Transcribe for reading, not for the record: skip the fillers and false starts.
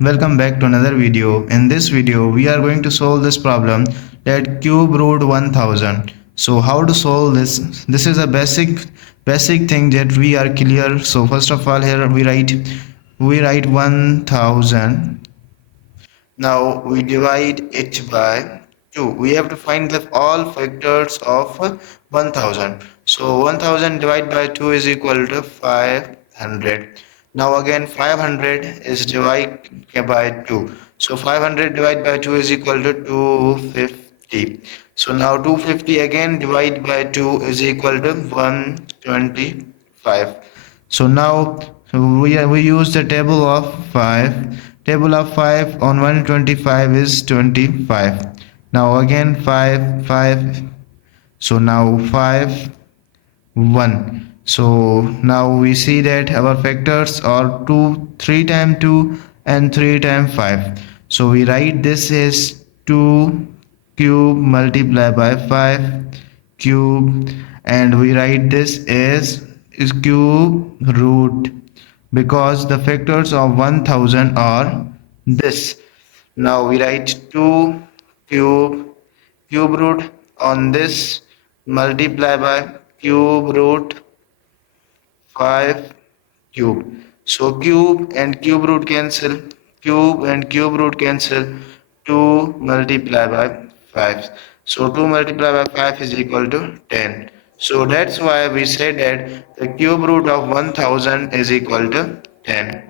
Welcome back to another video. In this video, we are going to solve this problem that cube root 1000. So how to solve this? This is a basic thing that we are clear. So first of all, here we write 1000. Now we divide it by 2. We have to find the all factors of 1000. So 1000 divided by 2 is equal to 500. Now again 500 is divided by 2. So 500 divided by 2 is equal to 250. So now 250 again divided by 2 is equal to 125. So now we use the table of 5. Table of 5 on 125 is 25. Now again 5 5. So now 5 1. So now we see that our factors are 2 3 times 2 and 3 times 5. So we write this as 2 cube multiplied by 5 cube, and we write this as is cube root because the factors of 1000 are this. Now we write 2 cube root on this multiply by cube root 5 cube. So cube and cube root cancel. Cube and cube root cancel. 2 multiplied by 5. So 2 multiplied by 5 is equal to 10. So that's why we say that the cube root of 1000 is equal to 10.